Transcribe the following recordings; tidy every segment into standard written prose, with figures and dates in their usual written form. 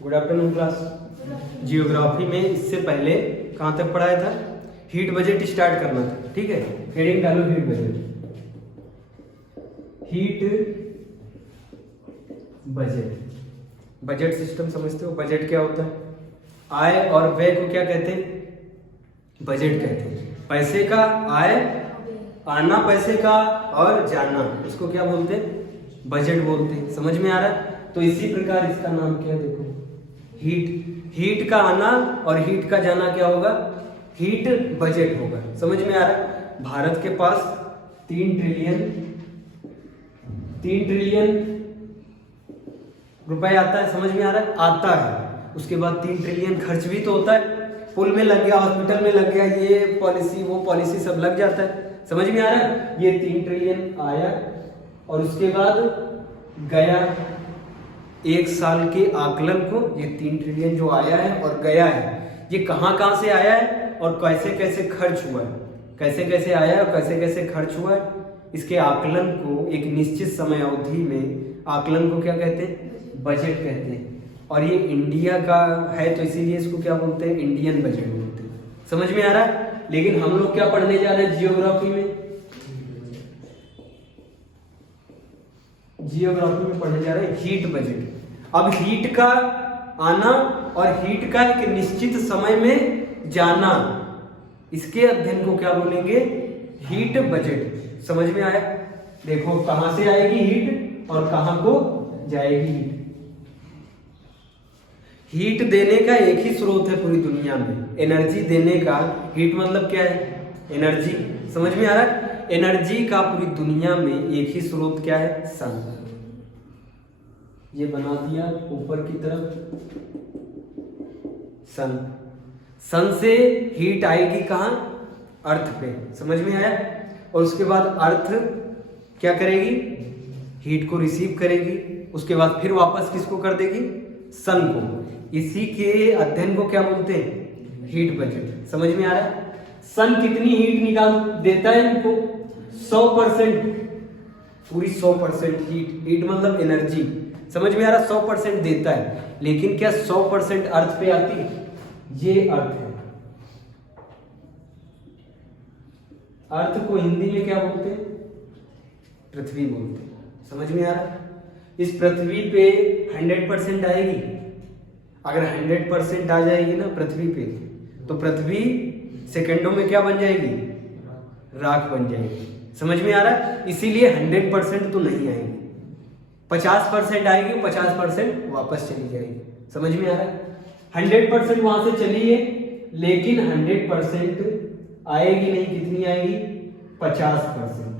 Good afternoon class. Geography में इससे पहले कहाँ तक पढ़ाया था? हीट बजट स्टार्ट करना था, ठीक है। हेडिंग डालो heat budget. Heat budget, budget system समझते हो? बजट क्या होता है? आय और व्यय को क्या कहते हैं? बजट कहते हैं। पैसे का आय, आना पैसे का और जाना, इसको क्या बोलते हैं? बजट बोलते हैं। समझ में आ रहा है? तो इसी प्रकार इसका नाम क्या है? देखो, हीट। हीट का आना और हीट का जाना क्या होगा? हीट बजट होगा। समझ में आ रहा है? भारत के पास 3 ट्रिलियन रुपए आता है। समझ में आ रहा है? आता है। उसके बाद 3 ट्रिलियन खर्च भी तो होता है। पुल में लग गया, हॉस्पिटल में लग गया, ये पॉलिसी वो पॉलिसी सब लग जाता है। समझ में आ रहा है? ये 3 ट्रिलियन आया और उसके बाद गया। एक साल के आकलन को ये 3 ट्रिलियन जो आया है और गया है, ये कहां कहां से आया है और कैसे कैसे खर्च हुआ है, कैसे कैसे आया है और कैसे कैसे खर्च हुआ है, इसके आकलन को एक निश्चित समय अवधि में आकलन को क्या कहते हैं? बजट कहते हैं। और ये इंडिया का है तो इसीलिए इसको क्या बोलते हैं? इंडियन बजट बोलते हैं। समझ में आ रहा है? लेकिन हम लोग क्या पढ़ने जा रहे हैं जियोग्राफी में? जियोग्राफी में पढ़ने जा रहे हैं हीट बजट। अब हीट का आना और हीट का एक निश्चित समय में जाना, इसके अध्ययन को क्या बोलेंगे? Heat budget. समझ में आया? देखो कहां से आएगी हीट और कहां को जाएगी हीट। हीट देने का एक ही स्रोत है पूरी दुनिया में, एनर्जी देने का। हीट मतलब क्या है? एनर्जी। समझ में आ रहा है? एनर्जी का पूरी दुनिया में एक ही स्रोत क्या है? सन। ये बना दिया ऊपर की तरफ सन। सन से हीट आएगी कहां? अर्थ पे। समझ में आया? और उसके बाद अर्थ क्या करेगी? हीट को रिसीव करेगी। उसके बाद फिर वापस किसको कर देगी? सन को। इसी के अध्ययन को क्या बोलते हैं? Heat budget. समझ में आ रहा है? सन कितनी हीट निकाल देता है इनको? 100%, पूरी 100% हीट। हीट मतलब एनर्जी। समझ में आ रहा? 100% देता है। लेकिन क्या 100% अर्थ पे आती है? ये अर्थ है। अर्थ को हिंदी में क्या बोलते हैं? पृथ्वी बोलते हैं। समझ में आ रहा है? इस पृथ्वी पे 100% आएगी। अगर 100% आ जाएगी ना पृथ्वी पे, तो पृथ्वी सेकंडों में क्या बन जाएगी? राख बन जाएगी। समझ में आ रहा है? इसीलिए 100% तो नहीं आएगी, 50% आएगी, 50% वापस चली जाएगी। समझ में आ रहा है? 100% वहां से चली है, लेकिन 100% आएगी नहीं। कितनी आएगी? 50%।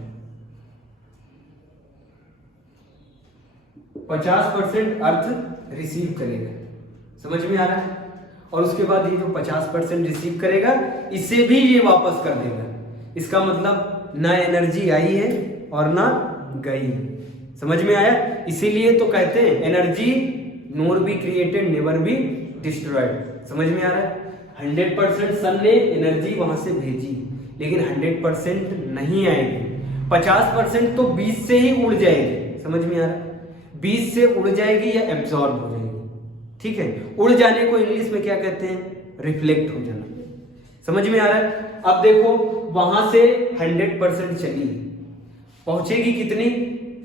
50% अर्थ रिसीव करेगा। समझ में आ रहा है? और उसके बाद ये जो 50% रिसीव करेगा, इसे भी ये वापस कर देगा। इसका मतलब ना एनर्जी आई है और ना गई। समझ में आया? इसीलिए तो कहते हैं energy nor be created never be destroyed. समझ में आ रहा है? 100% सन ने एनर्जी वहां से भेजी, लेकिन 100% नहीं आएगी। 50% तो 20 से ही उड़ जाएगी। समझ में आ रहा है? 20 से उड़ जाएगी या एब्जॉर्ब हो जाएगी। ठीक है? उड़ जाने को इंग्लिश में क्या कहते हैं? रिफ्लेक्ट हो जाना। समझ में आ रहा है? अब देखो वहां से 100% चली, पहुंचेगी कितनी?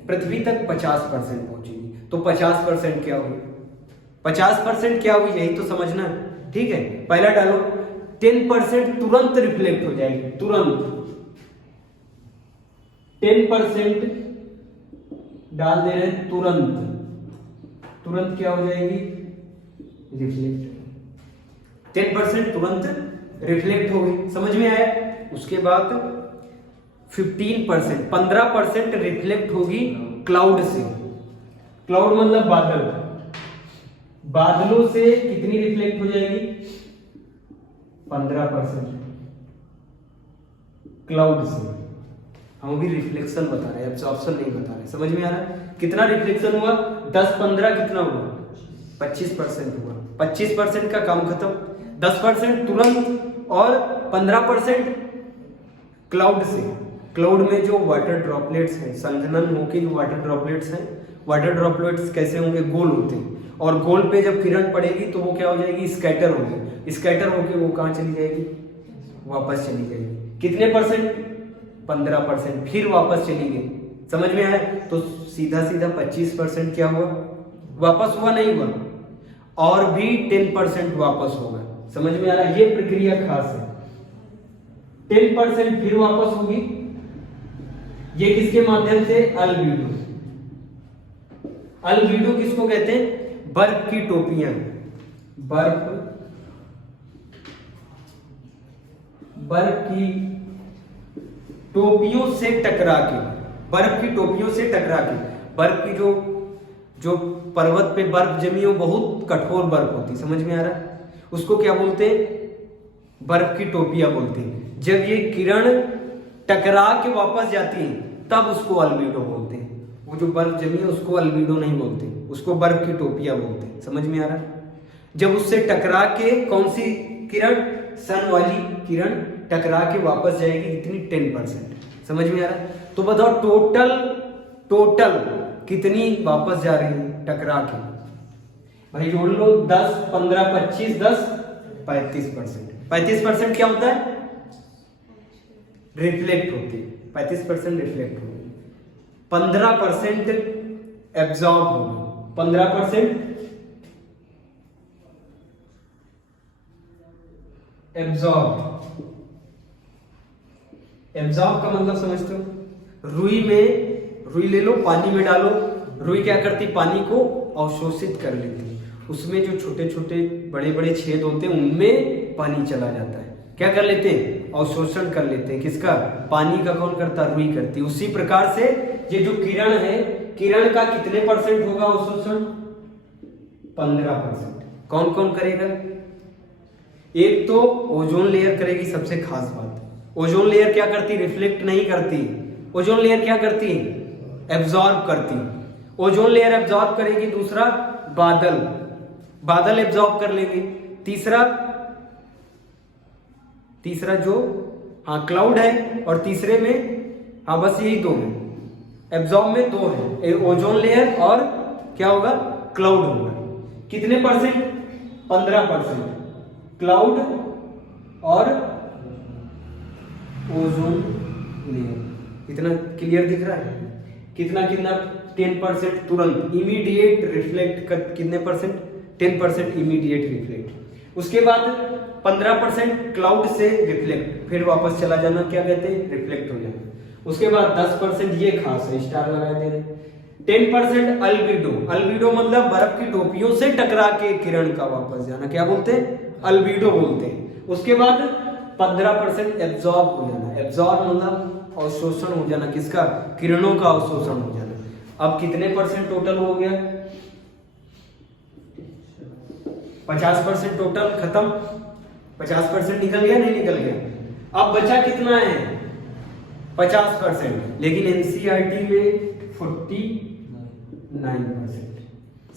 पृथ्वी तक 50% पहुंचेगी। तो 50% क्या हुई? 50% क्या हुई? यही तो समझना है। ठीक है? पहला डालो 10% तुरंत रिफ्लेक्ट हो जाएगी। तुरंत 10% डाल दे रहे हैं। तुरंत क्या हो जाएगी? रिफ्लेक्ट। 10% तुरंत रिफ्लेक्ट हो गई। समझ में आया? उसके बाद 15% रिफ्लेक्ट होगी क्लाउड से। क्लाउड मतलब बादल। बादलों से कितनी रिफ्लेक्ट हो जाएगी? 15% क्लाउड से। हम अभी रिफ्लेक्शन बता रहे हैं, एब्जॉर्प्शन नहीं बता रहे। समझ में आ रहा है? कितना रिफ्लेक्शन हुआ? 10-15 कितना हुआ? 25% हुआ। 25% का काम खत्म। 10% तुरंत और 15% क्लाउड से। क्लाउड में जो वाटर ड्रॉपलेट्स हैं, संघनन होकर जो वाटर ड्रॉपलेट्स हैं, वाटर ड्रॉपलेट्स कैसे होंगे, गोल होते हैं, और गोल पे जब किरण पड़ेगी तो वो क्या हो जाएगी, स्कैटर होगी, स्कैटर होके वो कहाँ चली जाएगी, वापस चली जाएगी। कितने परसेंट, 15%, फिर वापस चली गई। समझ में आया? तो सीधा सीधा 25% क्या हुआ, वापस हुआ, नहीं हुआ, और भी 10% वापस होगा। समझ में आ रहा है? ये प्रक्रिया खास है। 10% फिर वापस होगी, ये किसके माध्यम से, अल्बीडो। अल्बीडो किसको कहते हैं, बर्फ की टोपियां, बर्फ की टोपियों से टकरा के, बर्फ की टोपियों से टकरा के, बर्फ की जो पर्वत पे बर्फ जमी हो, बहुत कठोर बर्फ होती, समझ में आ रहा है, उसको क्या बोलते हैं, बर्फ की टोपियां बोलते हैं। जब ये किरण टकरा के वापस जाती है तब उसको अल्बीडो बोलते हैं। वो जो बर्फ जमी है उसको अल्बीडो नहीं बोलते, उसको बर्फ की टोपियां बोलते हैं। समझ में आ रहा है? जब उससे टकरा के कौन सी किरण, सन वाली किरण टकरा के वापस जाएगी, कितनी, 10%। समझ में आ रहा है? तो बताओ टोटल कितनी वापस जा रही है टकरा के, भाई जोड़ लो, 10, 15, 25, 10, 35%। 35% क्या होता है, रिफ्लेक्ट होती है, 35% रिफ्लेक्ट होगी, 15% एब्जॉर्ब होगी, 15% एब्जॉर्ब का मतलब समझते हो, रुई ले लो, पानी में डालो, रुई क्या करती, पानी को अवशोषित कर लेती, उसमें जो छोटे छोटे बड़े बड़े छेद होते हैं उनमें पानी चला जाता है, क्या कर लेते हैं, अवशोषण कर लेते हैं। किसका, पानी का कौन करता, रुई करती। उसी प्रकार से ये जो किरण है, किरण का कितने % होगा अवशोषण, 15%। कौन कौन करेगा, एक तो ओजोन लेयर करेगी, सबसे खास बात, ओजोन लेयर क्या करती, रिफ्लेक्ट नहीं करती, ओजोन लेयर क्या करती, एब्जॉर्ब करती। ओजोन लेयर एब्जॉर्ब करेगी, दूसरा बादल एब्जॉर्ब कर लेंगे, तीसरा जो क्लाउड है, और तीसरे में बस यही दो है, एब्जॉर्ब में दो है, ओजोन लेयर और क्या होगा, क्लाउड होगा। कितने %, 15%, क्लाउड और ओजोन लेयर। इतना क्लियर दिख रहा है? कितना 10% तुरंत इमीडिएट रिफ्लेक्ट कर, कितने %, 10% इमीडिएट रिफ्लेक्ट। उसके बाद 15% क्लाउड से रिफ्लेक्ट, फिर वापस चला जाना, क्या कहते हैं, रिफ्लेक्ट हो जाना। उसके बाद 10%, ये खास है, स्टार लगा दे रहे, 10% अल्बीडो मतलब बर्फ की टोपियों से टकरा के किरण का वापस जाना, क्या बोलते हैं, अल्बीडो बोलते हैं। उसके बाद 15% एब्जॉर्ब हो जाना, एब्जॉर्ब मतलब अवशोषण हो जाना, किसका, किरणों का अवशोषण हो जाना। अब कितने % टोटल हो गया, 50% टोटल खत्म, 50% निकल गया, नहीं निकल गया। अब बचा कितना है, 50%, लेकिन एनसीईआरटी में 49%।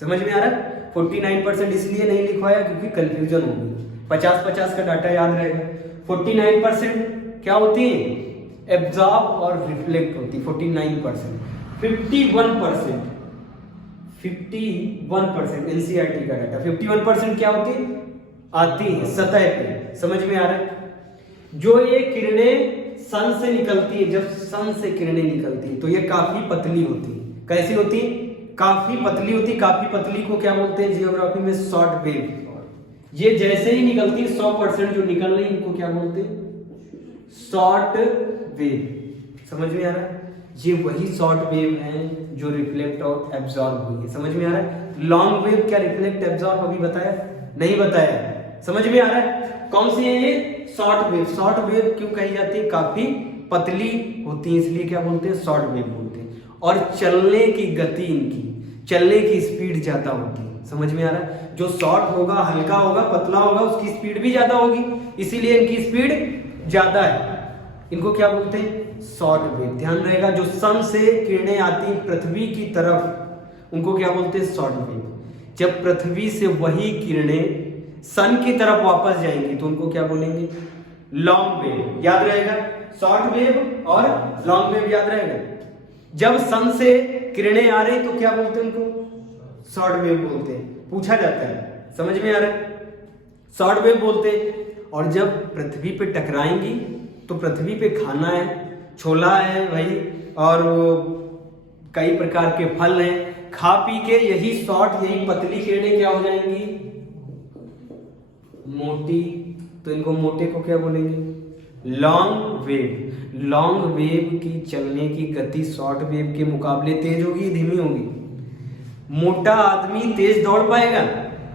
समझ में आ रहा है? 49% इसलिए नहीं लिखवाया क्योंकि कंफ्यूजन होगी, 50-50 का डाटा याद रहेगा। 49% क्या होती है, एब्जॉर्ब और रिफ्लेक्ट होती, 49%। 51% एनसीईआरटी का डाटा, 51% क्या होती आती है सतह पे। समझ में आ रहा है? जो ये किरणें सन से निकलती है, जब सन से किरणें निकलती है तो ये काफी पतली होती है। कैसी होती, काफी पतली होती। काफी पतली को क्या बोलते हैं जियोग्राफी में, शॉर्ट वेव। ये जैसे ही निकलती है 100% जो निकल रही है इनको क्या बोलते हैं, शॉर्ट वेव। समझ में आ रहा है? ये वही शॉर्ट वेव है जो रिफ्लेक्ट और एब्जॉर्ब हुई है। समझ में आ रहा है? लॉन्ग वेव क्या रिफ्लेक्ट एब्जॉर्ब अभी बताया, नहीं बताया। समझ में आ रहा है? कौन सी है ये, शॉर्ट वेव। शॉर्ट वेव क्यों कही जाती है, काफी पतली होती है इसलिए क्या बोलते हैं, शॉर्ट वेव बोलते हैं। और चलने की गति, इनकी चलने की स्पीड ज्यादा होती है। समझ में आ रहा है? जो शॉर्ट होगा, हल्का होगा, पतला होगा, उसकी स्पीड भी ज्यादा होगी, इसीलिए इनकी स्पीड ज्यादा है। इनको क्या बोलते हैं, शॉर्ट वेव। ध्यान रहेगा, जो सन से किरणें आती पृथ्वी की तरफ उनको क्या बोलते हैं, शॉर्ट वेव। जब पृथ्वी से वही किरणें सन की तरफ वापस जाएंगी तो उनको क्या बोलेंगे, लॉन्ग वेव। याद रहेगा, शॉर्ट वेव और लॉन्ग वेव याद रहेगा। जब सन से किरणें आ रही तो क्या बोलते हैं उनको? शॉर्ट वेव बोलते हैं। पूछा जाता है, समझ में आ रहा है? शॉर्ट वेव बोलते हैं। और जब पृथ्वी पे टकराएंगी तो पृथ्वी पे खाना है, छोला है भाई, और कई प्रकार के फल हैं, खा पी के यही शॉर्ट, यही पतली किरणें क्या हो जाएंगी? मोटी। तो इनको मोटे को क्या बोलेंगे? Long wave. लॉन्ग वेव की चलने की गति शॉर्ट वेव के मुकाबले तेज होगी, धीमी होगी? मोटा आदमी तेज दौड़ पाएगा?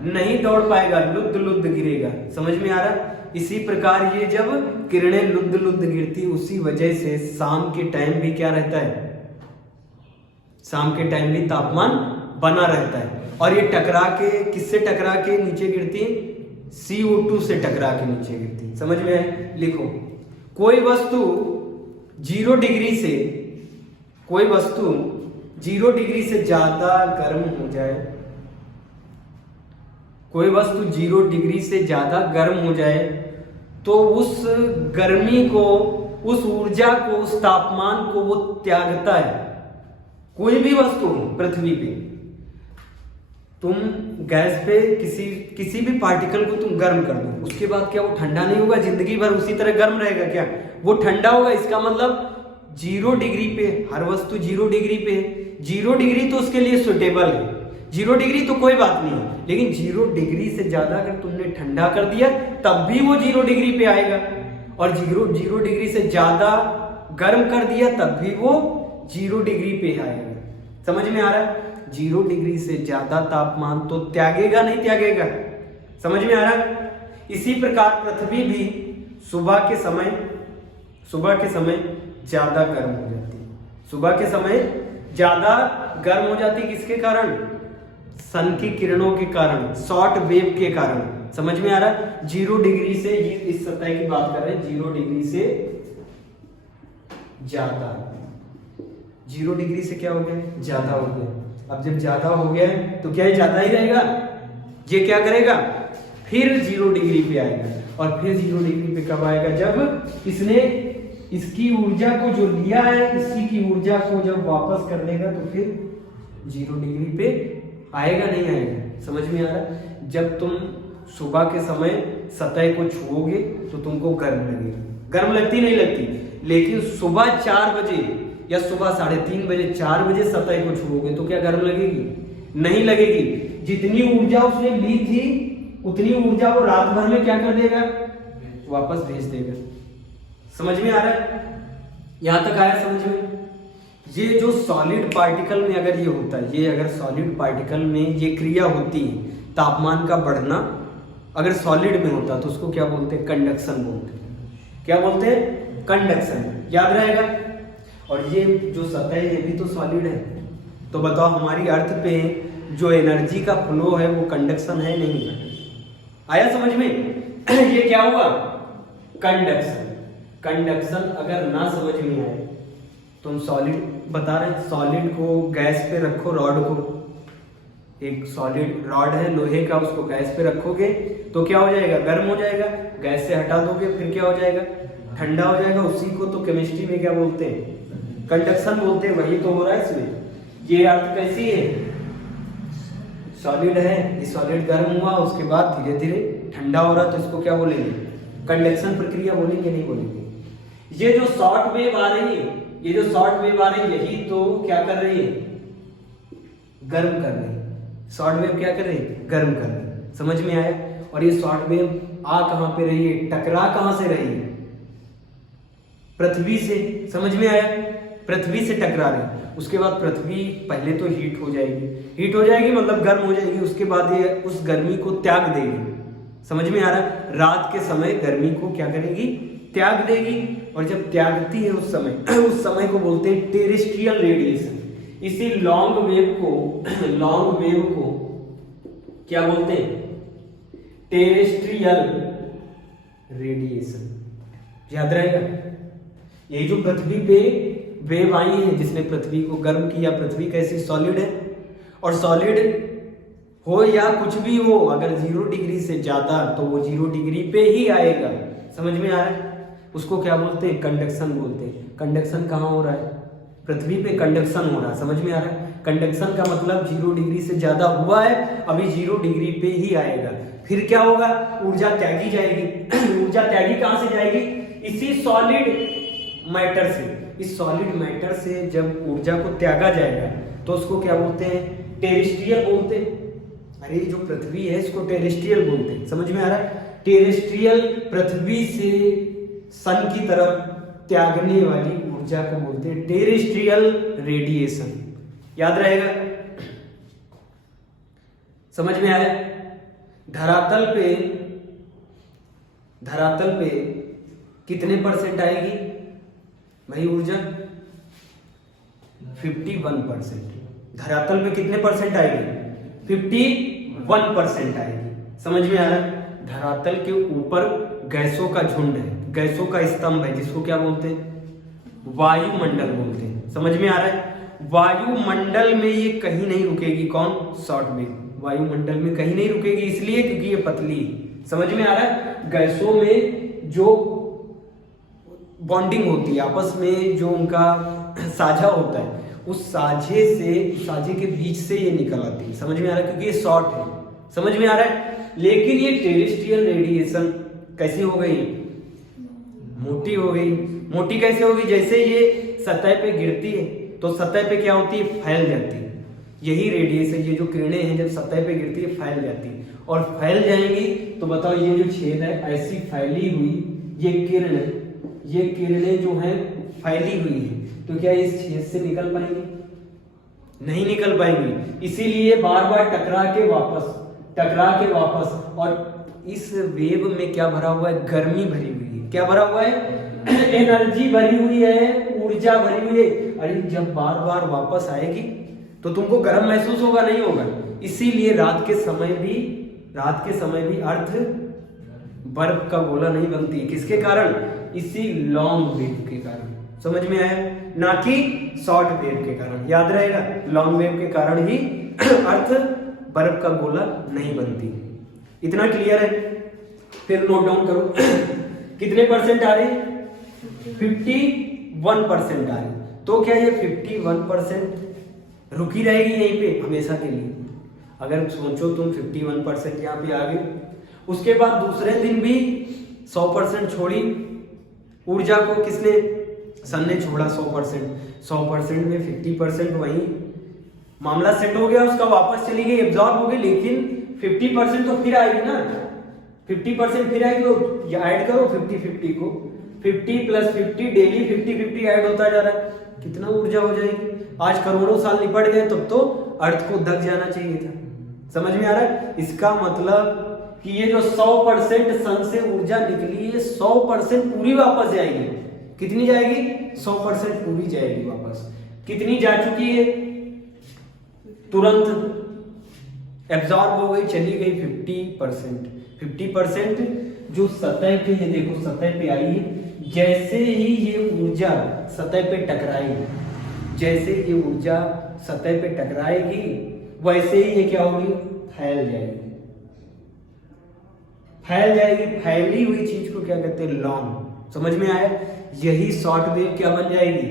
नहीं दौड़ पाएगा, लुद्ध लुद्ध गिरेगा। समझ में आ रहा? इसी प्रकार ये जब किरणें लुद्ध लुद्ध गिरती, उसी वजह से शाम के टाइम भी क्या रहता है? शाम के टाइम भी तापमान बना रहता है। और ये टकरा के, किससे टकरा के नीचे गिरती है? CO2 से टकरा के नीचे गिरती है। समझ में है? लिखो, कोई वस्तु 0 डिग्री से, कोई वस्तु 0 डिग्री से ज्यादा गर्म हो जाए, कोई वस्तु 0 डिग्री से ज्यादा गर्म हो जाए तो उस गर्मी को, उस ऊर्जा को, उस तापमान को वो त्यागता है। कोई भी वस्तु पृथ्वी पे, तुम गैस पे किसी भी पार्टिकल को तुम गर्म कर दो, उसके बाद क्या वो ठंडा नहीं होगा? जिंदगी भर उसी तरह गर्म रहेगा क्या? वो ठंडा होगा। इसका मतलब 0 डिग्री पे, हर वस्तु 0 डिग्री पे, 0 डिग्री तो उसके लिए सुटेबल है। 0 डिग्री तो कोई बात नहीं है, लेकिन 0 डिग्री से ज्यादा अगर तुमने ठंडा कर दिया तब भी वो 0 डिग्री पे आएगा, और 0 डिग्री से ज्यादा गर्म कर दिया तब भी वो 0 डिग्री पे आएगा। समझ में आ रहा है? 0 डिग्री से ज्यादा तापमान तो त्यागेगा नहीं त्यागेगा? समझ में आ रहा है? इसी प्रकार पृथ्वी भी सुबह के समय ज्यादा गर्म हो जाती है। सुबह के समय ज्यादा गर्म हो जाती है, किसके कारण? सन की किरणों के कारण, शॉर्ट वेव के कारण। समझ में आ रहा है? 0 डिग्री से, इस सतह की बात कर रहे हैं, 0 डिग्री से ज्यादा, 0 डिग्री से क्या हो गया? ज्यादा हो गया। अब जब ज्यादा हो गया तो क्या ये ज्यादा ही रहेगा? ये क्या करेगा? फिर 0 डिग्री पे आएगा। और फिर 0 डिग्री पे कब आएगा? जब इसने इसकी ऊर्जा को जो लिया है, इसी की ऊर्जा को जब वापस कर देगा तो फिर 0 डिग्री पे आएगा, नहीं आएगा? समझ में आ रहा है? जब तुम सुबह के समय सतह को छुओगे तो तुमको गर्म लगेगी। गर्म लगती नहीं लगती? लेकिन सुबह 4 बजे या सुबह 3:30 बजे, 4 बजे सतह को छुओगे तो क्या गर्म लगेगी? नहीं लगेगी। जितनी ऊर्जा उसने ली थी उतनी ऊर्जा वो रात भर में क्या कर देगा? वापस भेज देगा। समझ में आ रहा है? यहां तक आया समझ में? ये जो सॉलिड पार्टिकल में अगर ये होता है, ये अगर सॉलिड पार्टिकल में ये क्रिया होती है, तापमान का बढ़ना अगर सॉलिड में होता तो उसको क्या बोलते हैं? कंडक्शन बोलते हैं। क्या बोलते हैं? कंडक्शन। याद रहेगा? और ये जो सतह है ये भी तो सॉलिड है। तो बताओ, हमारी अर्थ पे जो एनर्जी का फ्लो है वो कंडक्शन है नहीं है? आया समझ में? ये क्या हुआ? कंडक्शन। कंडक्शन अगर ना समझ में आए तो हम सॉलिड बता रहे हैं, सॉलिड को गैस पे रखो, रॉड को, एक सॉलिड रॉड है लोहे का, उसको गैस पे रखोगे तो क्या हो जाएगा? गर्म हो जाएगा। गैस से हटा दोगे फिर क्या हो जाएगा? ठंडा हो जाएगा। उसी को तो केमिस्ट्री में क्या बोलते हैं? कंडक्शन बोलते हैं। वही तो हो रहा है इसमें। ये अर्थ कैसी है? सॉलिड है, ये सॉलिड गर्म हुआ, उसके बाद धीरे धीरे ठंडा हो रहा, तो इसको क्या बोलेंगे? कंडक्शन प्रक्रिया बोलेंगे, नहीं बोलेंगे? ये जो शॉर्ट वेव आ रही है, ये जो शॉर्ट वेव आ रही है, यही तो क्या कर रही है? गर्म कर रही है। शॉर्ट वेव क्या कर रही है? गर्म कर रही है। समझ में आया? और ये शॉर्ट वेव आ कहां पे रही है? टकरा कहां से रही है? पृथ्वी से। समझ में आया? पृथ्वी से टकरा रही। उसके बाद पृथ्वी पहले तो हीट हो जाएगी, हीट हो जाएगी मतलब गर्म हो जाएगी। उसके बाद ये उस गर्मी को त्याग देगी। समझ में आ रहा है? रात के समय गर्मी को क्या करेगी? त्याग देगी। और जब त्यागती है उस समय को बोलते हैं टेरेस्ट्रियल रेडिएशन। इसी लॉन्ग वेव को क्या बोलते हैं? Terrestrial radiation. याद रहेगा? ये जो पृथ्वी पे वेव आई है जिसने पृथ्वी को गर्म किया, पृथ्वी कैसी? सॉलिड है। और सॉलिड हो या कुछ भी हो, अगर 0 डिग्री से ज्यादा तो वो 0 डिग्री पे ही आएगा। समझ में आ रहा है? उसको क्या बोलते हैं? कंडक्शन बोलते हैं। कंडक्शन कहाँ हो रहा है? पृथ्वी पे कंडक्शन हो रहा है, समझ में आ रहा है? कंडक्शन का मतलब 0 डिग्री से ज्यादा हुआ है, अभी 0 डिग्री पे ही आएगा। फिर क्या होगा? ऊर्जा त्यागी जाएगी। ऊर्जा त्यागी कहां से जाएगी? इसी सॉलिड मैटर से। इस सॉलिड मैटर से जब ऊर्जा को त्यागा जाएगा तो उसको क्या बोलते हैं? टेरेस्ट्रियल बोलते हैं। अरे जो पृथ्वी है इसको टेरेस्ट्रियल बोलते हैं, समझ में आ रहा है? टेरेस्ट्रियल, पृथ्वी से सन की तरफ त्यागने वाली ऊर्जा को बोलते हैं टेरेस्ट्रियल रेडिएशन। याद रहेगा? समझ में आया? धरातल पे कितने परसेंट आएगी भाई ऊर्जा? 51%। धरातल पे कितने परसेंट आएगी? 51% आएगी। समझ में आ रहा है? धरातल के ऊपर गैसों का झुंड है, गैसों का स्तंभ है, जिसको क्या बोलते हैं? वायुमंडल बोलते हैं। समझ में आ रहा है? वायुमंडल में ये कहीं नहीं रुकेगी। कौन? शॉर्ट वेव वायुमंडल में कहीं नहीं रुकेगी, इसलिए क्योंकि ये पतली है। समझ में आ रहा है? गैसों में जो बॉन्डिंग होती है आपस में, जो उनका साझा होता है, उस साझे के बीच से ये निकल आती है। समझ में आ रहा है? क्योंकि ये शॉर्ट है। समझ में आ रहा है? लेकिन ये टेरेस्ट्रियल रेडिएशन कैसी हो गई? मोटी हो गई। मोटी कैसे होगी? जैसे ये सतह पे गिरती है तो सतह पे क्या होती है? फैल जाती है। यही रेडिएशन, ये जो किरणें हैं जब सतह पे गिरती है फैल जाती है, और फैल जाएंगी तो बताओ ये जो छेद है, ऐसी फैली हुई ये किरणें जो हैं फैली हुई है, तो क्या इस छेद से निकल पाएंगी? नहीं निकल पाएंगी। इसीलिए बार बार टकरा के वापस, और इस वेव में क्या भरा हुआ है? गर्मी भरी हुई है। क्या भरा हुआ है? एनर्जी भरी हुई है, ऊर्जा भरी हुई है। अरे जब बार बार वापस आएगी तो तुमको गर्म महसूस होगा? नहीं होगा। इसीलिए रात के समय भी अर्थ बर्फ का गोला नहीं बनती। किसके कारण? इसी लॉन्ग वेव के कारण। समझ में आया? ना कि शॉर्ट वेव के कारण। याद रहेगा? लॉन्ग वेव के कारण ही अर्थ बर्फ का गोला नहीं बनती। इतना क्लियर है? फिर नोट डाउन करो। कितने परसेंट आ रहे? 51% आ रही। तो क्या ये 51% रुकी रहेगी यहीं पे हमेशा के लिए? अगर सोचो तुम 51% यहाँ पे आ गए, उसके बाद दूसरे दिन भी 100% छोड़ी ऊर्जा को। किसने? सन ने छोड़ा 100% में 50% वहीं मामला सेट हो गया, उसका वापस चली गई, एब्जॉर्ब हो गई। लेकिन 50% तो फिर आएगी ना, 50% फिर आएगी, तो ऐड करो 50-50 को। 50 + 50 डेली 50-50 ऐड होता जा रहा है। कितना ऊर्जा हो जाएगी? आज करोड़ों साल निपट गए तब तो अर्थ को दब जाना चाहिए था। समझ में आ रहा है? इसका मतलब कि ये जो 100% सन से ऊर्जा निकली है, 100% पूरी वापस जाएगी। कितनी जाएगी? 100% पूरी जाएगी वापस। कितनी जा चुकी है? तुरंत एब्जॉर्ब हो गई, चली गई 50%। 50% जो सतह पे, ये देखो सतह पे आई है, जैसे ही ये ऊर्जा सतह पे टकराएगी, वैसे ही ये क्या होगी? फैल जाएगी। फैली हुई चीज को क्या कहते हैं? लॉन्ग। समझ में आया? यही शॉर्ट वेव क्या बन जाएगी?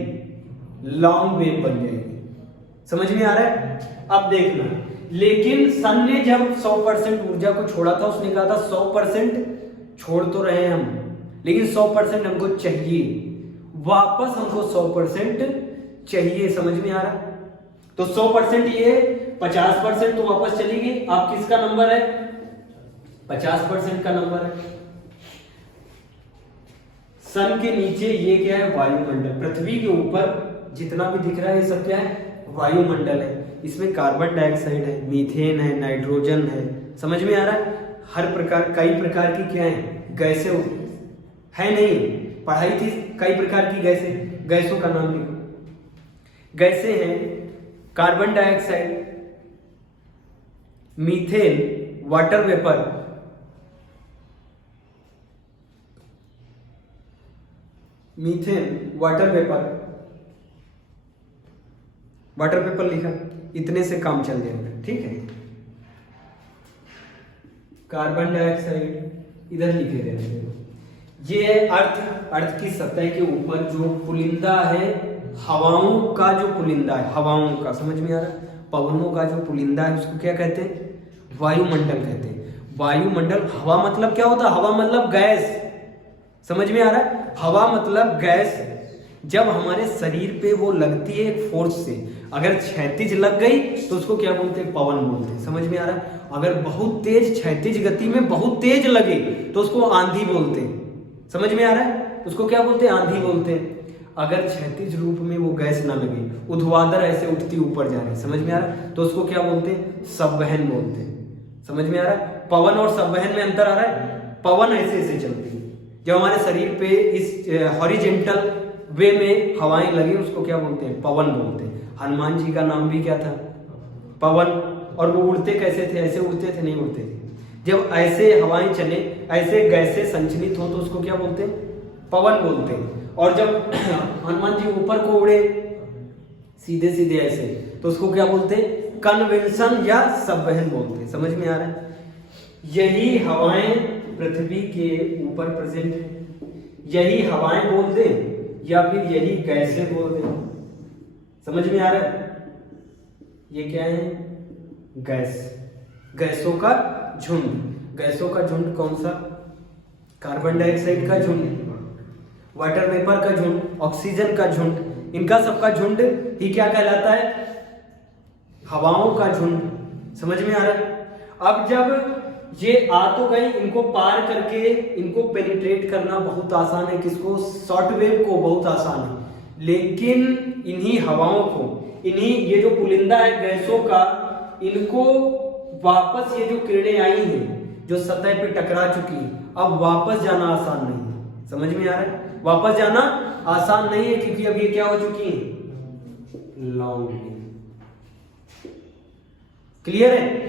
लॉन्ग वेव बन जाएगी। समझ में आ रहा है? अब देखना, लेकिन सन ने जब 100% ऊर्जा को छोड़ा था, उसने कहा था 100% छोड़ तो रहे हैं हम, लेकिन 100% हमको चाहिए वापस, हमको 100% चाहिए। समझ में आ रहा है? तो 100% ये 50% तो वापस चली गई। आप किसका नंबर है? 50% का नंबर है। सन के नीचे ये क्या है? वायुमंडल। पृथ्वी के ऊपर जितना भी दिख रहा है ये सब क्या है? वायुमंडल है। इसमें कार्बन डाइऑक्साइड है, मीथेन है, नाइट्रोजन है। समझ में आ रहा है? कई प्रकार की क्या है? गैसें है। नहीं पढ़ाई थी कई प्रकार की गैसों का नाम लिखो। गैसें हैं carbon dioxide, methane, water vapour, water vapour लिखा, इतने से काम चल जाएगा। ठीक है? कार्बन डाइऑक्साइड इधर लिखे रहते हैं। ये है अर्थ की सतह के ऊपर जो पुलिंदा है हवाओं का जो पुलिंदा है, हवाओं का, समझ में आ रहा है, पवनों का जो पुलिंदा है उसको क्या कहते हैं? वायुमंडल कहते हैं। वायुमंडल, हवा मतलब क्या होता है? हवा मतलब गैस, समझ में आ रहा है? हवा मतलब गैस। जब हमारे शरीर पे वो लगती है एक फोर्स से, अगर क्षैतिज लग गई तो उसको क्या बोलते हैं? पवन बोलते हैं, समझ में आ रहा है? अगर बहुत तेज क्षैतिज गति में बहुत तेज लगे तो उसको आंधी बोलते हैं, समझ में आ रहा है? उसको क्या बोलते हैं? आंधी बोलते हैं। अगर क्षैतिज रूप में वो गैस ना लगे, ऊर्ध्वाधर ऐसे उठती ऊपर जा रही, समझ में आ रहा है? तो उसको क्या बोलते हैं? संवहन बोलते हैं, समझ में आ रहा है? पवन और संवहन में अंतर आ रहा है। पवन ऐसे ऐसे चलती है, जब हमारे शरीर पे इस हॉरिजेंटल वे में हवाएं लगी उसको क्या बोलते हैं? पवन बोलते हैं। हनुमान जी का नाम भी क्या था? पवन। और वो उड़ते कैसे थे? ऐसे उड़ते थे? नहीं उड़ते थे। जब ऐसे हवाएं चले, ऐसे गैसें संचलित हो तो उसको क्या बोलते हैं? पवन बोलते हैं। और जब हनुमान जी ऊपर को उड़े सीधे सीधे ऐसे, तो उसको क्या बोलते हैं? कन्वेंशन या संवहन बोलते हैं, समझ में आ रहा है? यही हवाएं पृथ्वी के ऊपर प्रेजेंट है। यही हवाएं बोल दें या फिर यही गैसें बोल दें, समझ में आ रहा है? ये क्या है? गैस, गैसों का झुंड। गैसों का झुंड कौन सा? कार्बन डाइऑक्साइड का झुंड, वाटर वेपर का झुंड, ऑक्सीजन का झुंड, इनका सबका झुंड ही क्या कहलाता है? हवाओं का झुंड, समझ में आ रहा है? अब जब ये आ तो गई, इनको पार करके इनको पेनिट्रेट करना बहुत आसान है। किसको? शॉर्ट वेव को बहुत आसान है। लेकिन इन्हीं हवाओं को, इन्हीं ये जो पुलिंदा है गैसों का, इनको वापस ये जो किरणें आई हैं जो सतह पे टकरा चुकी है, अब वापस जाना आसान नहीं है, समझ में आ रहा है? वापस जाना आसान नहीं है क्योंकि अब ये क्या हो चुकी है? Long wave. क्लियर है?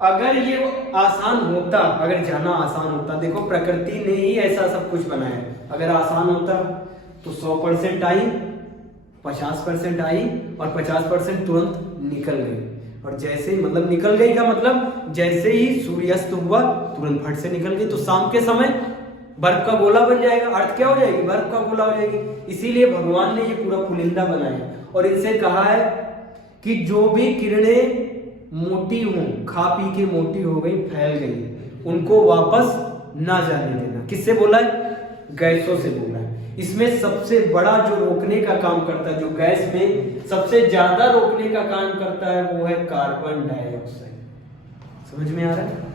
अगर ये आसान होता, अगर जाना आसान होता, देखो प्रकृति ने ही ऐसा सब कुछ बनाया है। अगर आसान होता तो 100% आई, 50% आई और 50% तुरंत निकल गई। और जैसे ही, मतलब निकल गई का मतलब जैसे ही सूर्यास्त हुआ तुरंत फट से निकल गई, तो शाम के समय बर्फ का गोला बन जाएगा। अर्थ क्या हो जाएगी? बर्फ का गोला हो जाएगी। इसीलिए भगवान ने ये पूरा पुलिंदा बनाया और इनसे कहा है कि जो भी किरणें मोटी हो, खा पी के मोटी हो गई, फैल गई, उनको वापस ना जाने देना। किससे बोला है? गैसों से बोला है। इसमें सबसे बड़ा जो रोकने का काम करता है, जो गैस में सबसे ज्यादा रोकने का काम करता है, वो है कार्बन डाइऑक्साइड। समझ में आ रहा है?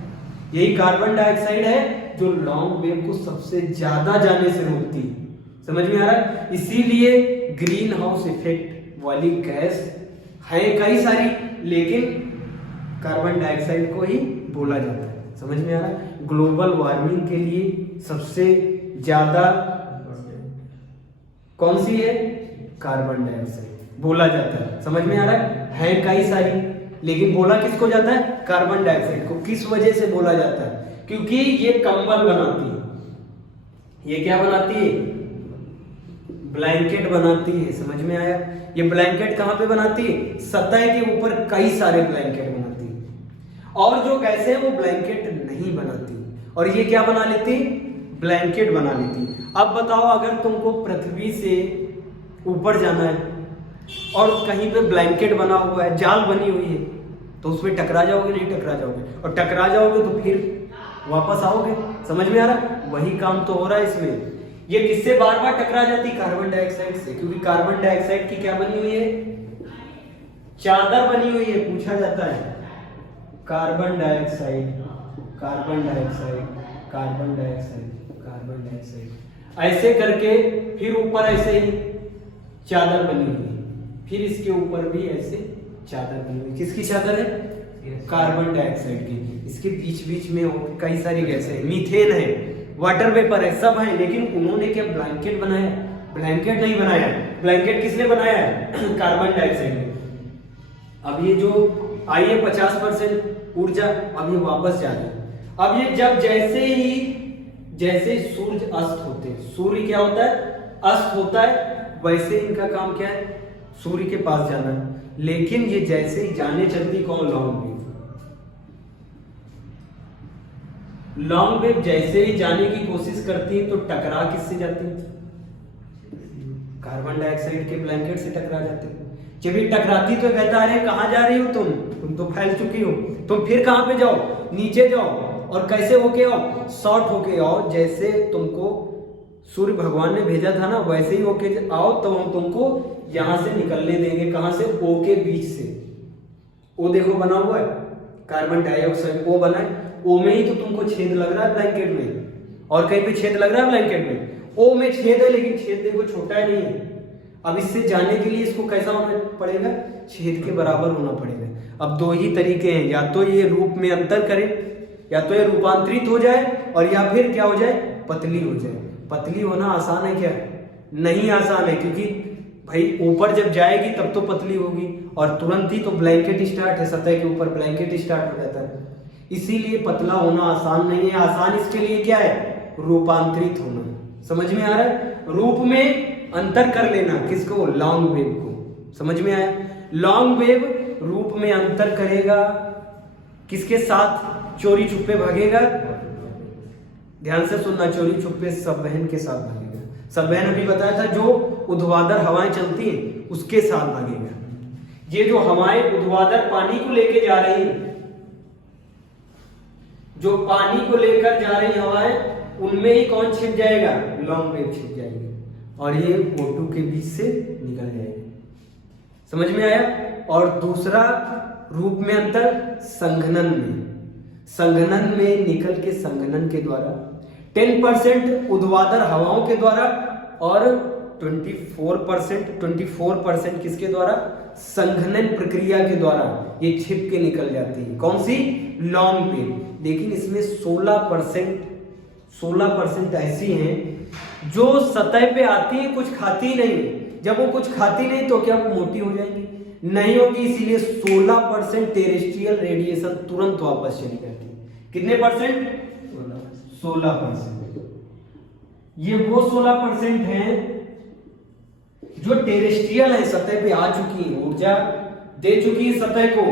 यही कार्बन डाइऑक्साइड है जो लॉन्ग वेव को सबसे ज्यादा जाने से रोकती है। समझ में आ रहा है? इसीलिए ग्रीन हाउस इफेक्ट वाली गैस है कई सारी, लेकिन कार्बन डाइऑक्साइड को ही बोला जाता है। समझ में आ रहा है? ग्लोबल वार्मिंग के लिए सबसे ज्यादा कौन सी है? कार्बन डाइऑक्साइड बोला जाता है। समझ में आ रहा है कई सारी, लेकिन बोला किसको जाता है? कार्बन डाइऑक्साइड को। किस वजह से बोला जाता है? क्योंकि ये कंबल बनाती है। ये क्या बनाती है? ब्लैंकेट बनाती है। समझ में आया? ये ब्लैंकेट कहां पे बनाती है? सतह के ऊपर कई सारे ब्लैंकेट बनाती है। और जो गैसें हैं वो ब्लैंकेट नहीं बनाती, और ये क्या बना लेती? ब्लैंकेट बना लेती। अब बताओ, अगर तुमको पृथ्वी से ऊपर जाना है और कहीं पे ब्लैंकेट बना हुआ है, जाल बनी हुई है, तो उसमें टकरा जाओगे? नहीं टकरा जाओगे। और टकरा जाओगे तो फिर वापस आओगे। समझ में आ रहा? वही काम तो हो रहा है इसमें। ये किससे बार बार टकरा जाती? कार्बन डाइऑक्साइड से, क्योंकि कार्बन डाइऑक्साइड की क्या बनी हुई है? चादर बनी हुई है। पूछा जाता है carbon dioxide, carbon dioxide, carbon dioxide, carbon dioxide, ऐसे करके फिर ऊपर ऐसे ही चादर बनी हुई है, फिर इसके ऊपर भी ऐसे चादर बनी हुई। किसकी चादर है? कार्बन डाइऑक्साइड की। इसके बीच बीच में कई सारी गैसें हैं, मीथेन है, वाटर वेपर है, सब है, लेकिन उन्होंने क्या ब्लैंकेट बनाया? ब्लैंकेट नहीं बनाया। ब्लैंकेट किसने बनाया है? कार्बन डाइऑक्साइड ने। अब ये जो आई है 50% ऊर्जा, अब ये वापस जा रही है। अब ये जब जैसे सूर्य अस्त होते हैं, सूर्य क्या होता है? अस्त होता है, वैसे इनका काम क्या है? सूर्य के पास जाना है। लेकिन ये जैसे ही जाने चलती, कौन? Long wave. लॉन्ग वेव जैसे ही जाने की कोशिश करती है तो टकरा किससे जाती है? कार्बन डाइऑक्साइड के ब्लैंकेट से टकरा जाते हैं। जब ये टकराती तो कहता अरे कहाँ जा रही हो तुम तो फैल चुकी हो, तुम फिर कहाँ पे जाओ, नीचे जाओ, और कैसे होके आओ, शॉर्ट होके आओ, जैसे तुमको सूर्य भगवान ने भेजा था ना वैसे ही होके आओ, तो हम तुमको यहां से निकलने देंगे। कहां से? ओ के बीच से। ओ देखो बना हुआ है, कार्बन डाइऑक्साइड ओ बना है, ओ में ही तो तुमको छेद लग रहा है ब्लैंकेट में, और कहीं पे छेद लग रहा है ब्लैंकेट में? ओ में छेद है, लेकिन छेद देखो छोटा है नहीं है। अब इससे जाने के लिए इसको कैसा होना पड़ेगा? छेद के बराबर होना पड़ेगा। अब दो ही तरीके हैं, या तो ये रूप में अंतर करे, या तो ये रूपांतरित हो जाए, और या फिर क्या हो जाए? पतली हो जाए। पतली होना आसान है क्या? नहीं आसान है, क्योंकि भाई ऊपर जब जाएगी तब तो पतली होगी, और तुरंत ही तो ब्लैंकेट स्टार्ट है, सतह के ऊपर ब्लैंकेट स्टार्ट हो जाता है। इसीलिए पतला होना आसान नहीं है। आसान इसके लिए क्या है? रूपांतरित होना। समझ में आ रहा है? रूप में अंतर कर लेना। किसको? लॉन्ग वेव को। समझ में आया? लॉन्ग वेव रूप में अंतर करेगा, किसके साथ? चोरी छुपे भागेगा। ध्यान से सुनना, चोरी छुपे संवहन के साथ भागेगा। संवहन अभी बताया था, जो ऊर्ध्वाधर हवाएं चलती हैं उसके साथ भागेगा। ये जो हवाएं ऊर्ध्वाधर पानी को लेके जा रही हैं, जो पानी को लेकर जा रही हवाएं, उनमें ही कौन छिप जाएगा? लॉन्ग वेव छिप जाएगी, और ये O2 के बीच से निकल जाएगी। समझ में आया? और दूसरा रूप में अंतर संघनन में। संघनन में निकल के संघनन के द्वारा 10% ऊर्ध्वाधर हवाओं के द्वारा, और 24% किसके द्वारा? संघनन प्रक्रिया के द्वारा ये छिप के निकल जाती है। कौन सी? Long wave. लेकिन इसमें 16% ऐसी हैं जो सतह पे आती है, कुछ खाती नहीं। जब वो कुछ खाती नहीं तो क्या वो मोटी हो जाएंगी? नहीं होगी। इसीलिए 16% टेरेस्ट्रियल रेडिएशन तुरंत वापस चली जाती है। कितने परसेंट? 16%। ये वो 16% हैं जो टेरेस्ट्रियल है, सतह पे आ चुकी है, ऊर्जा दे चुकी है सतह को।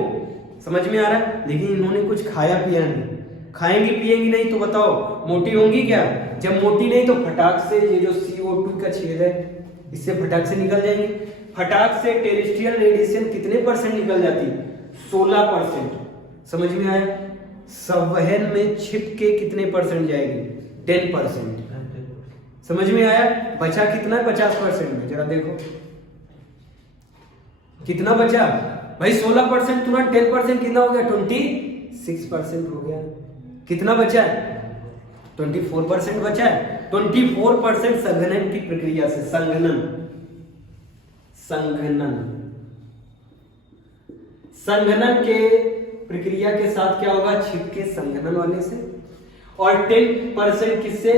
समझ में आ रहा है? लेकिन इन्होंने कुछ खाया पिया नहीं। खाएंगी पिएंगी नहीं तो बताओ मोटी होंगी क्या? जब मोटी नहीं तो फटाक से ये जो CO2 का छेद है इससे फटाक से निकल जाएंगे। फटाक से टेरेस्ट्रियल रेडिएशन कितने परसेंट निकल जाती? 16%। समझ में आया? संवहन में छिप के कितने परसेंट जाएगी? 10%। समझ में आया? बचा कितना? 50% में। जरा देखो कितना बचा भाई? 16% तुरंत 10% कितना हो गया? 26% हो गया। कितना बचा है? 24% बचा है। 24% संघनन की प्रक्रिया से। संघनन के प्रक्रिया के साथ क्या होगा? छिप के संघनन वाले से, और 10% किससे?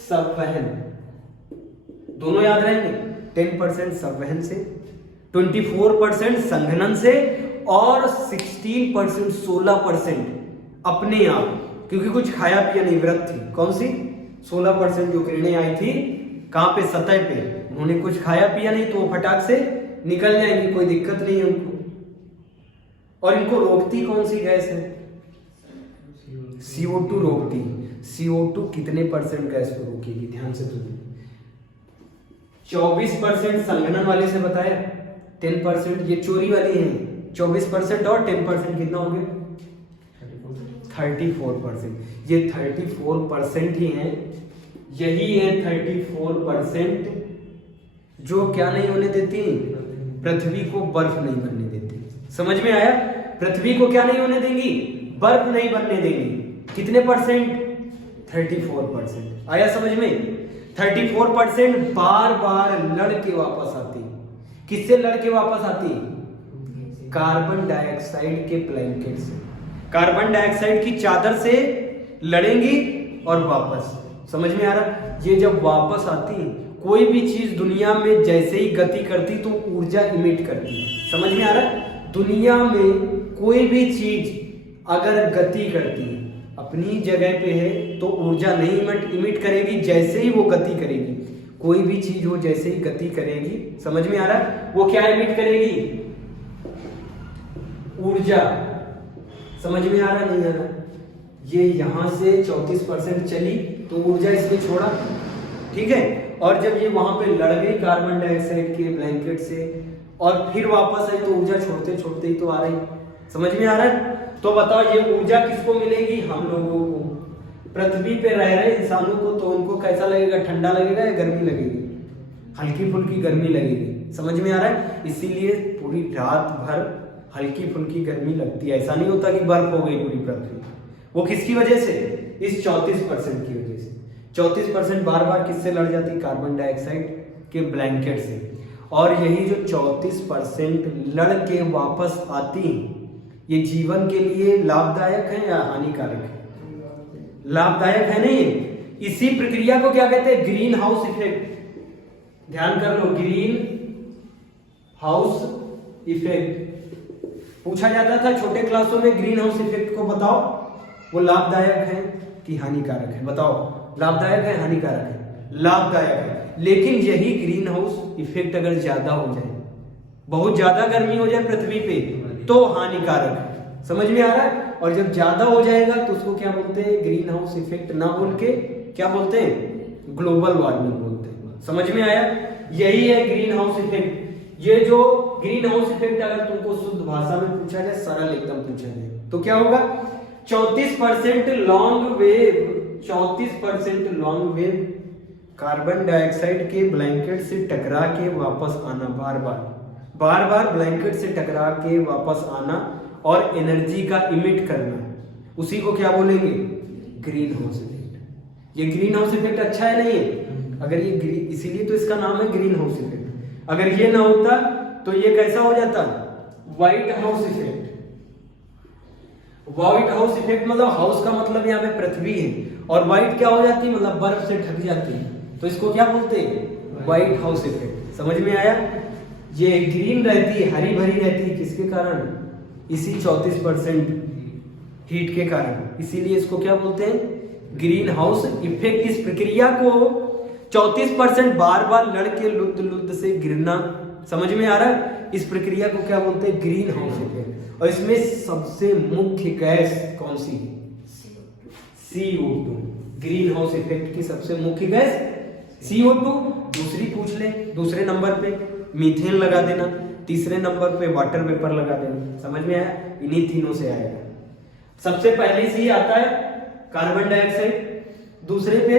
संवहन। दोनों याद रहेंगे। 10% संवहन से, 24% संघनन से, और 16% अपने आप, क्योंकि कुछ खाया पिया नहीं, व्रत थी। कौन सी? 16% जो किरणें आई थी कहां पे? सतह पे। उन्होंने कुछ खाया पिया नहीं तो वो फटाक से निकल जाएंगी, कोई दिक्कत नहीं है उनको। और इनको रोकती कौन सी गैस है? CO2 रोकती। CO2 कितने परसेंट गैस को रोकेगी? ध्यान से सुनिए। 24% संघनन वाले से बताया, 10% ये चोरी वाली है। 24% और 10% कितना हो गया? 34%। ये 34% ही है। यही है 34% जो क्या नहीं होने देती? पृथ्वी को बर्फ नहीं बनने देती। समझ में आया? पृथ्वी को क्या नहीं होने देंगी? बर्फ नहीं बनने देंगी। कितने परसेंट? 34%। आया समझ में? 34% बार बार लड़ के वापस आती। किससे लड़ के वापस आती? कार्बन डाइऑक्साइड के ब्लैंकेट से, कार्बन डाइऑक्साइड की चादर से लड़ेंगी और वापस। समझ में आ रहा? ये जब वापस आती, कोई भी चीज दुनिया में जैसे ही गति करती तो ऊर्जा इमिट करती। समझ में आ रहा? दुनिया में कोई भी चीज अगर गति करती है, अपनी जगह पे है तो ऊर्जा नहीं इमिट करेगी, जैसे ही वो गति करेगी। कोई भी चीज हो जैसे ही गति करेगी, समझ में आ रहा है, वो क्या इमिट करेगी? ऊर्जा। समझ में आ रहा नहीं आ रहा? ये यहां से 34% चली तो ऊर्जा इसमें छोड़ा, ठीक है, और जब ये वहां पे लड़ गई कार्बन डाइऑक्साइड के ब्लैंकेट से और फिर वापस आई तो ऊर्जा छोड़ते छोड़ते ही तो आ रही। समझ में आ रहा है? तो बताओ ये ऊर्जा किसको मिलेगी? हम लोगों को, पृथ्वी पे रह रहे इंसानों को। तो उनको कैसा लगेगा? ठंडा लगेगा या गर्मी लगेगी? हल्की फुल्की गर्मी लगेगी। समझ में आ रहा है? इसीलिए पूरी रात भर हल्की फुल्की गर्मी लगती है। ऐसा नहीं होता कि बर्फ हो गई पूरी पृथ्वी। वो किसकी वजह से? इस 34% की वजह से। 34% बार बार किससे लड़ जाती? कार्बन डाइऑक्साइड के ब्लैंकेट से। और यही जो 34% लड़ के वापस आती, ये जीवन के लिए लाभदायक है या हानिकारक है? लाभदायक है नहीं? इसी प्रक्रिया को क्या कहते हैं? Green house effect. ध्यान कर लो, ग्रीन हाउस इफेक्ट पूछा जाता था छोटे क्लासों में। ग्रीन हाउस इफेक्ट को बताओ, वो लाभदायक है कि हानिकारक है? बताओ, लाभदायक है हानिकारक है? लाभदायक है। लेकिन यही ग्रीन हाउस इफेक्ट अगर ज्यादा हो जाए, बहुत ज्यादा गर्मी हो जाए पृथ्वी पे, तो हानिकारक है। समझ में आ रहा है? और जब ज्यादा हो जाएगा तो उसको क्या बोलते हैं? ग्रीन हाउस इफेक्ट ना बोल के क्या बोलते हैं? ग्लोबल वार्मिंग बोलते हैं। समझ में आया? यही है ग्रीन हाउस इफेक्ट। ये जो ग्रीन हाउस इफेक्ट अगर तुमको शुद्ध भाषा में पूछा जाए, सरल एकदम पूछा जाए, तो क्या होगा? 34% long wave, 34% long wave carbon dioxide के ब्लैंकेट से टकरा के वापस आना, बार बार ब्लैंकेट से टकरा के वापस आना और एनर्जी का इमिट करना, उसी को क्या बोलेंगे? Green house effect. ये ग्रीन हाउस इफेक्ट अच्छा है नहीं है? अगर ये इसीलिए तो इसका नाम है ग्रीन हाउस इफेक्ट। अगर ये ना होता तो ये कैसा हो जाता? White house effect. White house effect मतलब हाउस का मतलब यहाँ पे पृथ्वी है, और व्हाइट क्या हो जाती है? मतलब बर्फ से ढक जाती है। तो इसको क्या बोलते हैं? White house effect. समझ में आया? ये ग्रीन रहती है, हरी भरी रहती है, किसके कारण? इसी 34% हीट के कारण। इसीलिए इसको क्या बोलते हैं? Green house effect. इस प्रक्रिया को 34% बार बार लड़ के लुद्ध से गिरना, समझ में आ रहा है? इस प्रक्रिया को क्या बोलते हैं? Green house effect. और इसमें सबसे मुख्य गैस कौन सी है? CO2। ग्रीन हाउस इफेक्ट की सबसे मुख्य गैस CO2। दूसरी पूछ ले, दूसरे नंबर पे मीथेन लगा देना, तीसरे नंबर पे वाटर वेपर लगा देना। समझ में आया? इन्हीं तीनों से आएगा। सबसे पहले से ही आता है कार्बन डाइऑक्साइड, दूसरे पे